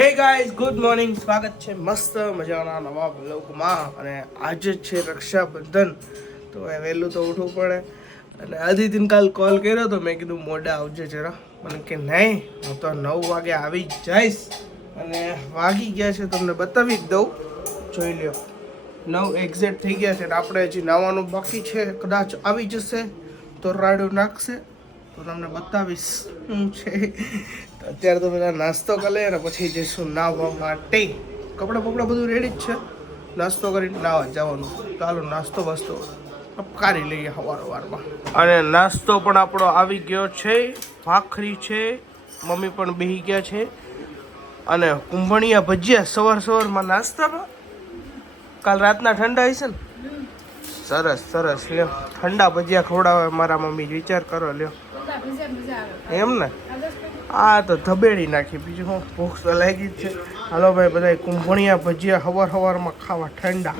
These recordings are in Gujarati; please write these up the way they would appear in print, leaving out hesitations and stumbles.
હે ગાઈઝ ગુડ મોર્નિંગ, સ્વાગત છે મસ્ત મજાના નવા બ્લોગમાં. અને આજે છે રક્ષાબંધન, તો વહેલું તો ઉઠવું પડે. અને આદિત્યને કાલ કોલ કર્યો તો, મેં કીધું મોડા આવજે જરા. મને કે નહીં, હું તો 9 વાગે આવી જ જઈશ. અને વાગી ગયા છે, તમને બતાવી જ દઉં, જોઈ લ્યો. 9 એક્ઝેક્ટ થઈ ગયા છે. આપણે હજી નાવાનું બાકી છે, કદાચ આવી જશે તો રાડું નાખશે તો તમને બતાવીશ શું છે. અત્યારે તો પેલા નાસ્તો કરી લે અને પછી જઈશું નાહવા માટે. કપડાં બપડા બધું રેડી જ છે, નાસ્તો કરીને નાહવા જવાનું. ચાલો નાસ્તો વાસ્તો કરી લઈએ સવારમાં. અને નાસ્તો પણ આપણો આવી ગયો છે, ભાખરી છે, મમ્મી પણ બેસી ગયા છે. અને કુંભણિયા ભજીયા સવારમાં નાસ્તામાં. કાલ રાતના ઠંડા હશે ને, સરસ સરસ. લ્યો ઠંડા ભજીયા ખવડાવે મારા મમ્મી, વિચાર કરો. લ્યો એમ ને, આ તો ધબેડી નાખી. બીજું હું, ભૂખ તો લાગી જ છે. હાલો ભાઈ, બધા કુંભણિયા ભજીયા સવારમાં ખાવા ઠંડા.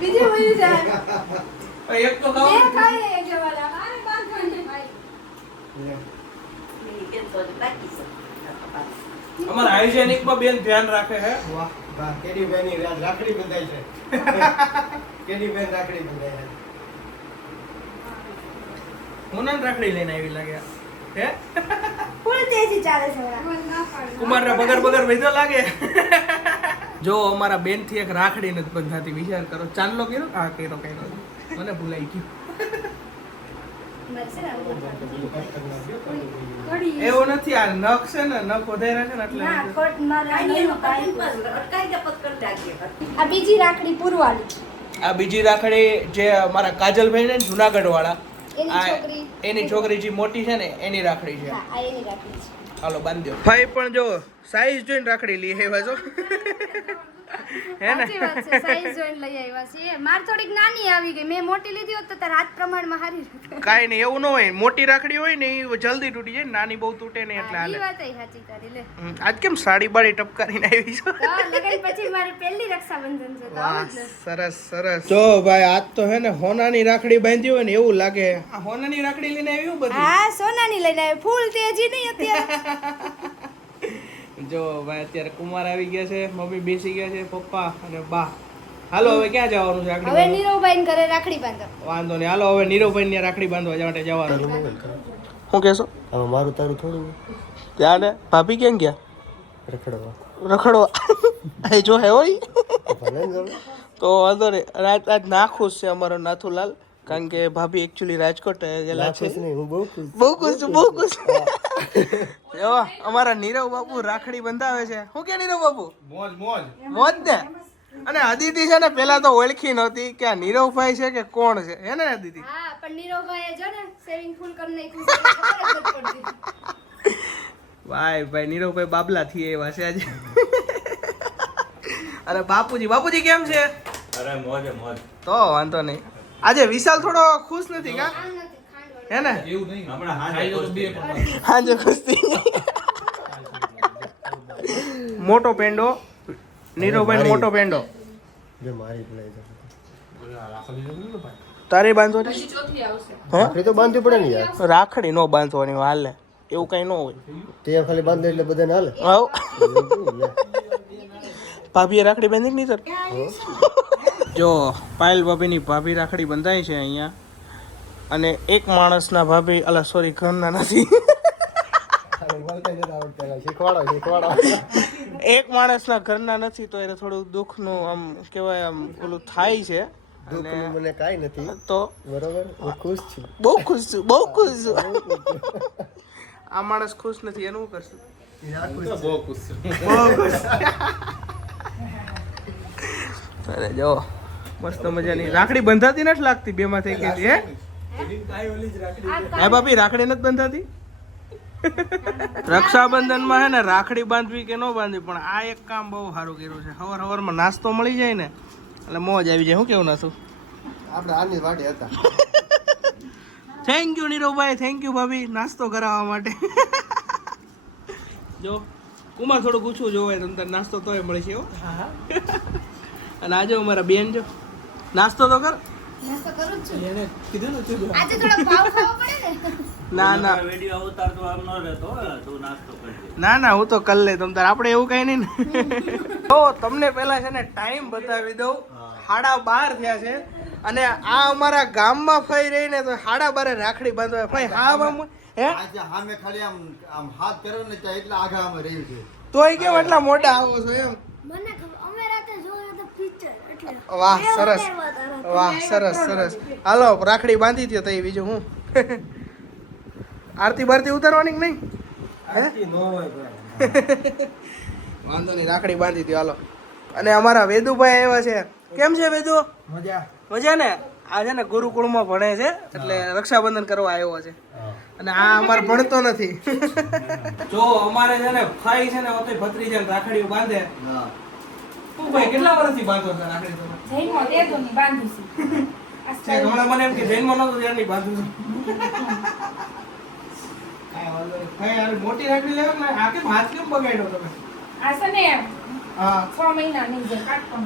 અમારા હાઇજેનિક માં બેન ધ્યાન રાખે હે. વાહ વાહ, કેડી બેની રાખડી બંધાઈ છે. કેડી બેન રાખડી બંધાઈ છે. મોનન રાખડી લઈને આવી લાગ્યા હે. ફૂલ તેજી ચાલે છે. કુમાર ને બગર બગર વેધો લાગે. જો અમારા બેન થી એક રાખડી નથી બંધાતી, વિચાર કરો. ચાંદલો કર્યો, હા કર્યો, મને ભૂલાઈ ગયું. એવું નથી, આ નખ છે ને, નખ વધારે છે ને એટલે. આ બીજી રાખડી પૂરવાળી. આ બીજી રાખડી જે અમારા કાજલભાઈ ને જુનાગઢ વાળા, એની છોકરી જે મોટી છે ને એની રાખડી છે. હાલો બાંધ્યો. ભાઈ પણ જો સાઈઝ જોઈને રાખડી લઈ આવ્યા છો હે ને. સાઈઝ જોઈને લઈ આવ્યા છીએ. માર થોડીક નાની આવી ગઈ, મેં મોટી લીધી હોત તો તાર હાથ પ્રમાણમાં હારી રહેત. કાઈ નહીં, એવું ન હોય. મોટી રાખડી હોય ને એ જલ્દી તૂટી જાય, નાની બહુ તૂટે નહીં એટલે હાલે. ઈ વાત સાચી તારી. લે આજ કેમ સાડી બાડી ટપકારીને આવી છો? તો લગન પછી મારી પહેલી રક્ષાબંધન છે તો આવું જ ને. સરસ સરસ. જો ભાઈ, આજ તો હે ને હોનાની રાખડી બાંધી હોય ને એવું લાગે. આ હોનાની રાખડી લઈને આવ્યું બધી. હા, સોનાની લઈને આવ્યો. ફૂલ તેજી નહીં અત્યારે. જો ભાઈ, અત્યારે કુમાર આવી ગયા છે, મમ્મી બેસી ગયા છે, પપ્પા અને બા. હાલો હવે ક્યાં જવાનું છે? હવે નીરવભાઈ ઘરે રાખડી બાંધો. વાંધો નહીં, હાલો હવે નીરવભાઈ ને રાખડી બાંધવા માટે જવાનું. શું કહેશો? હવે મારું તારું થોડું ત્યાં ને ભાભી કેમ ગયા? રખડવા જો હે હોય તો વાંધો નહીં. આજ નાખુશ છે અમારો નાથુલાલ, કારણ કે ભાભી એકચ્યુઅલી રાજકોટ ગયેલા છે. બહુ ખુશ છું. અમારા નીરવ બાપુ રાખડી બંધાવે છે. શું કે નીરવ બાપુ? મોજ મોજ મોજ ને. અને અદિતિ છે ને, પેલા તો ઓળખી નહોતી કે આ નીરવભાઈ છે કે કોણ છે, હે ને અદિતિ? હા, પણ નીરવભાઈએ જો ને સેવિંગ ફૂલ કરી નાખ્યું છે, ખબર જ નથી પડતી. ભાઈ નીરવભાઈ બાબલા થી આવ્યા છે આજે. અને બાપુજી કેમ છે? અરે મોજે મોજ. તો વાંધો નહીં. આજે વિશાલ થોડો ખુશ નથી કા, હે ને? હાજે ખુશી. મોટો પેંડો નીરવભાઈ, મોટો પેંડો. જે મારી ભલાઈ તારે બાંધવો છે? રાખડી તો બાંધવી પડે ને યાર. રાખડી નો બાંધવાની હાલે, એવું કઈ ન હોય. તે ખાલી બાંધે એટલે બધાને હાલે. આવ ભાભીએ રાખડી બાંધી નહીં સર? જો પાયલ ભાભીની ભાભી રાખડી બંધાય છે અહીંયા. અને એક માણસના ભાભી, અલા સોરી, ઘરના નથી. એક માણસના ઘરના નથી તો એને થોડું દુઃખનું આમ કહેવાય, આમ ઓલું થાય છે. મને કાઈ નથી તો બરોબર, હું ખુશ છું, બહુ ખુશ છું. આ માણસ ખુશ નથી, એનું શું કરશું? બહુ ખુશ છું. અરે જો મસ્ત મજાની રાખડી બંધાતી નથી લાગતી, બે માં થઈ ગઈ હે. હે ભાભી, રાખડી નથી બંધાતી? રક્ષાબંધનમાં હે ને રાખડી બાંધવી કે ન બાંધવી, પણ આ એક કામ બહુ સારું કર્યું છે. સવારમાં નાસ્તો મળી જાય ને એટલે મોજ આવી જાય. શું કેવું નાસ્તો? આપણે આની વાટે હતા. Thank you Niravbhai, thank you ભાભી નાસ્તો કરાવવા માટે. જો કુમાર થોડું પૂછવું જોવે તમને, નાસ્તો તોય મળે છે. અને આજે અમારા બેન જો નાસ્તો તો કર. નાસ્તો કરું જ છું. એને કીધું ને તું આજે થોડો ભાવ ખાવો પડે ને. ના ના વિડીયો ઉતારતો આમ ન રહેતો તું નાસ્તો કરજે. ના હું તો કર લે તમ તાર આપણે એવું કઈ નહીં ને તો તમને પહેલા છે ને ટાઈમ બતાવી દઉં 12:30 થયા છે અને આ અમારા ગામમાં ફઈ રહીને તો 12:30 રાખડી બાંધવા ફઈ હા મામુ હે આજે હામે ખાલી આમ હાથ કર્યો ને ત્યાં એટલા આગળ આમ રહ્યું છે તોય કેમ એટલા મોટા આવો છો એમ મને ખબર અમે રાતે જોયો તો પિક્ચર એટલે વાહ સરસ વાહ સરસ હાલો રાખડી બાંધી દો તો બીજું હું આરતી બારતી ઉતારવાની કે નહીં હે વાંધો નહીં રાખડી બાંધી દો હાલો અને અમારા વેદુભાઈ આવ્યા છે કેમ છે વેદુ મજા ને આ છે ને ગુરુકુળમાં ભણે છે એટલે રક્ષાબંધન કરવા આવ્યો છે અને આ અમારે ભણતો નથી જો અમારે છે ને ફાઈ છે ને ઓતે ભત્રીજાને રાખડીઓ બાંધે તું ભાઈ કેટલા વર્ષથી બાંધો છો રાખડી તમે જઈમાં દેતો ની બાંધું છું. છે હમણાં મને એમ કે જૈનમાં નહોતું ત્યારની બાંધું છું કાંઈ વાંધો નહીં. ભાઈ યાર મોટી રાખડી લેવા ને આ કેમ હાથ કેમ બગાડ્યો તમે આ છે ને હા 6 મહિનાની છે કાટપણ.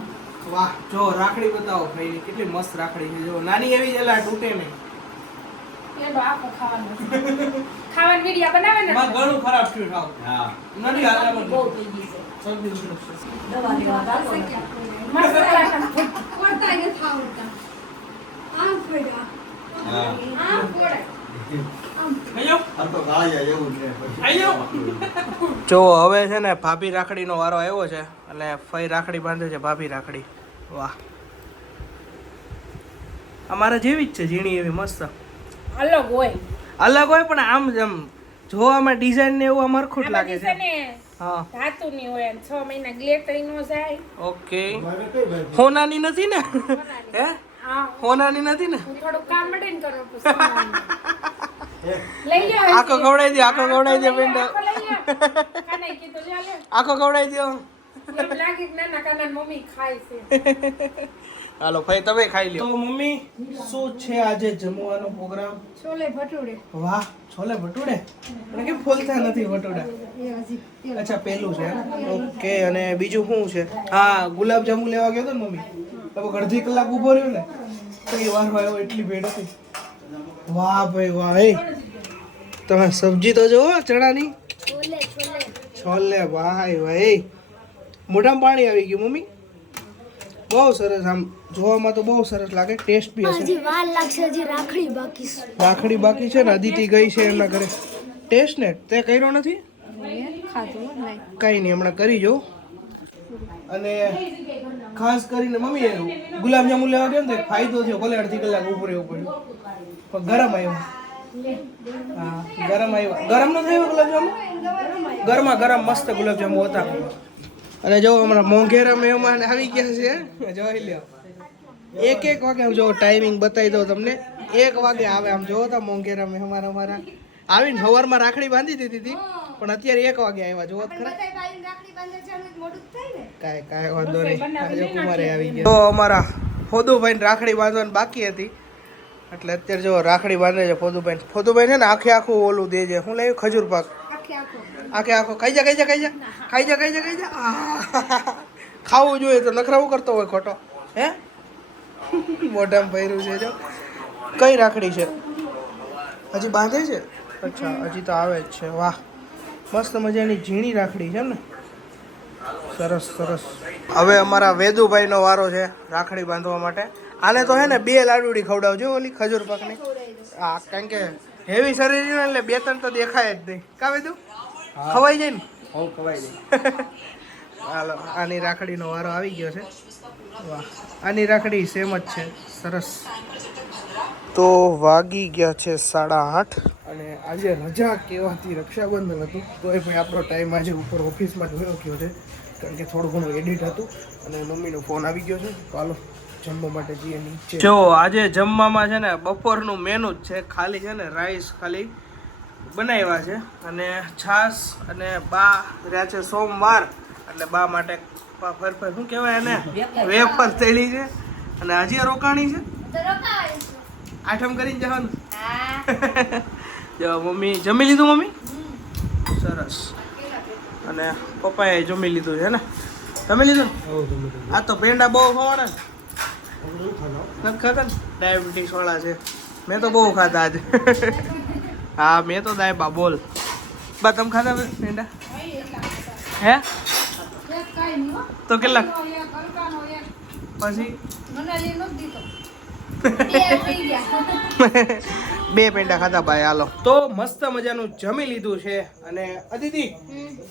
વાહ જો રાખડી બતાવો ભાઈ કેટલી મસ્ત રાખડી છે જો નાની એવી જ એટલે આ તૂટે નહીં એનો આખો ખાવાનો છે. ખાવાની વિડિયા બનાવે ને માં ગળું ખરાબ થયું સાવ હા નથી હાલે મને બહુ થઈ ગઈ છે. શરદી ઉધરસ છે. દવા લેવા આવશે કે મસ્ત રાખવાનું. પડતા ને થાવતા આમ પડ્યા હા આમ પડે ખાઈ જાઓ. આ તો ગાળિયા એવું છે ખાઈ જાઓ. જો હવે છે ને ભાભી રાખડીનો વારો આવ્યો છે અને ફઈ રાખડી બાંધે છે ભાભી રાખડી વાહ અમારા જેવી જ છે ઝીણી એવી મસ્ત અલગ હોય અલગ હોય પણ આમ જેમ જોવામાં ડિઝાઇન ને એવું અમારખું જ લાગે છે ને હા ધાતુની હોય અને 6 મહિના ગ્લેટરી નો જાય. ઓકે હોનાની નથી ને હે હા હોનાની નથી ને હું થોડું કામ મળે ને કરો પછી લઈ જાઓ આખો ખવડાવી દો આખો ખવડાવી દો પેંડો આખો લઈ જાઓ. કાનાઈ કીધું લે લે આખો ખવડાવી દો એમ લાગે કે નાના કાના મમ્મી ખાય છે. હાલો ભાઈ તમે ખાઈ લ્યો તો મમ્મી શું છે આજે જમવાનો પ્રોગ્રામ છોલે ભટુરે વાહ છોલે ભટુડે પણ કેમ ફોલતા નથી ભટુડા અચ્છા પેલું છે ઓકે અને બીજું શું છે હા ગુલાબ જાંબુ લેવા ગયો તો ને મમ્મી તો અડધી કલાક ઊભો રહ્યો ને તો એ વાર આવ્યો એટલી ભીડ હતી વાહ ભાઈ વાહ એ તમે સબ્જી તો જોવો ચણાની છોલે છોલે ભાઈ ભાઈ મોઢામાં પાણી આવી ગયું મમ્મી બહુ સરસ આમ જોવામાં તો બહુ સરસ લાગે ટેસ્ટ બી હશે હજી વાર લાગશે હજી રાખડી બાકી છે. રાખડી બાકી છે ને અદિતિ ગઈ છે એમના ઘરે ટેસ્ટ ને તે કર્યો નથી ખાધું નહીં કઈ નહીં હમણાં કરી જો અને ખાસ કરીને મમ્મી ગુલાબ જાંબુ લેવા ગયો ને તો એક ફાયદો થયો ભલે અડધી કલાક ઉપર રહેવું પડ્યું પણ ગરમ આવ્યો હા ગરમ આવ્યો ગરમ ન થયો ગુલાબ જાંબુ ગરમ મસ્ત ગુલાબ જાંબુ હતા અને જો હમણાં મોંઘેરા મહેમાન આવી ગયા છે જોઈ લ્યો એક વાગે આમ જો ટાઈમિંગ બતાવી દઉં તમને 1 વાગે આવે આમ જોવો તો મોંઘેરા મહેમાન અમારા આવીને સવારમાં રાખડી બાંધી દીધી હતી પણ અત્યારે 1 વાગે આવ્યા જોવો તો ખરા કાંઈ વાંધો નહીં આજે કુમારે આવી ગયા તો અમારા ફોદુભાઈ રાખડી બાંધવાની બાકી હતી એટલે અત્યારે જો રાખડી બાંધે છે ફોદુભાઈ છે ને આખું ઓલું દે છે શું લાવ્યું ખજૂર પાક આખો ખાઈ જા ખાવું જોઈએ તો નખરાવું કરતો હોય ખોટો હે મોઢામાં ભર્યું છે જો કઈ રાખડી છે હજી બાંધે છે અચ્છા હજી તો આવે જ છે વાહ મસ્ત મજાની ઝીણી રાખડી છે ને સરસ હવે અમારા વેદુભાઈનો વારો છે રાખડી બાંધવા માટે આને તો હે ને 2 લાડુડી ખવડાવજો ઓલી ખજૂર પાકની હા કારણ કે હેવી શરીર છે ને એટલે 2-3 તો દેખાય જ નહીં કા વેદુ ખવાઈ જાય ને હું ખવાઈ જાય હાલો આની રાખડીનો વારો આવી ગયો છે વાહ આની રાખડી સેમ જ છે સરસ તો વાગી ગયા છે 8:30 અને આજે રજા કહેવાથી રક્ષાબંધન હતું તોય ભાઈ આપણો ટાઈમ આજે ઉપર ઓફિસમાં જોયો ગયો છે કારણ કે થોડું ઘણું એડિટ હતું અને મમ્મીનો ફોન આવી ગયો છે તો હાલો જમવા માટે જઈએ નીચે જો આજે જમવામાં છે ને બપોરનું મેનુ જ છે ખાલી છે ને રાઈસ ખાલી બનાવ્યા છે અને છાશ અને બા રહ્યા છે સોમવાર એટલે બા માટે ફરફર શું કહેવાય એને વેફર તળી છે અને હજી રોકાણી છે આઠમ કરીને જવાનું જો મમ્મી જમી લીધું મમ્મી સરસ અને પપ્પાએ જમી લીધું છે ને જમી લીધું આ તો પેંડા બહુ ખવાના ને નથી ખાતા ને ડાયાબિટીસ વાળા છે. મેં તો બહુ ખાધા આજે. હા મેં તો દાયબા બોલ. બા તમે ખાધા પેંડા? હે તો કેટલા પછી? બે પેંડા ખાધા ભાઈ. હાલો તો મસ્ત મજાનું જમી લીધું છે. અને અદિતિ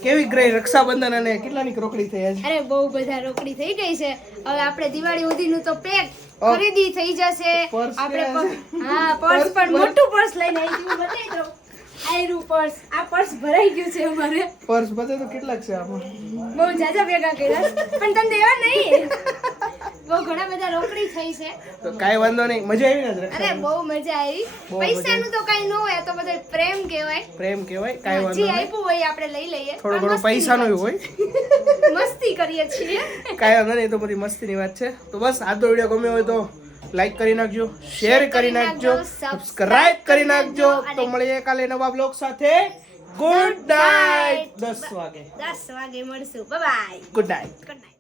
કેવી ગઈ રક્ષાબંધન અને કેટલાની રોકડી થઈ આજે? અરે બહુ બધા રોકડી થઈ ગઈ છે. હવે આપણે દિવાળી સુધીનું તો પેક ખરીદી થઈ જશે. પર્સ આપણે ક્યાં હા પર્સ પણ મોટું પર્સ લઈને આવી ગયું. બતાવી દો આયરું પર્સ. આ પર્સ ભરાઈ ગયું છે અમારે. પર્સ બધે તો કેટલાક છે આમાં? બહુ જાજા ભેગા કર્યા પણ તમને દેવા નહીં. બહુ ઘણા બધા રોકડી થઈ છે. તો કાંઈ વાંધો નહીં. મજા આવી ને અરે રક્ષાબંધન? બહુ મજા આવી. બહુ પૈસાનું તો કઈ ન હોય, આ તો બધો પ્રેમ કહેવાય. પ્રેમ કહેવાય. કાંઈ વાંધો જે નહીં. આપ્યું હોય આપણે લઈ લઈએ. થોડો પણ ઘણો મસ્તી પૈસાનો ની હોય. વાત. મસ્તી કરીએ છીએ. કાંઈ વાંધો નહીં. તો બધી મસ્તીની વાત છે. તો બસ આજનો વિડીયો ગમ્યો હોય તો લાઈક કરી નાખજો, શેર કરી નાખજો, સબસ્ક્રાઇબ કરી નાખજો. તો મળીએ કાલે નવા બ્લોગ સાથે. Good night. 10 વાગે. 10 વાગે મળશું. Bye bye. Good night. Good night.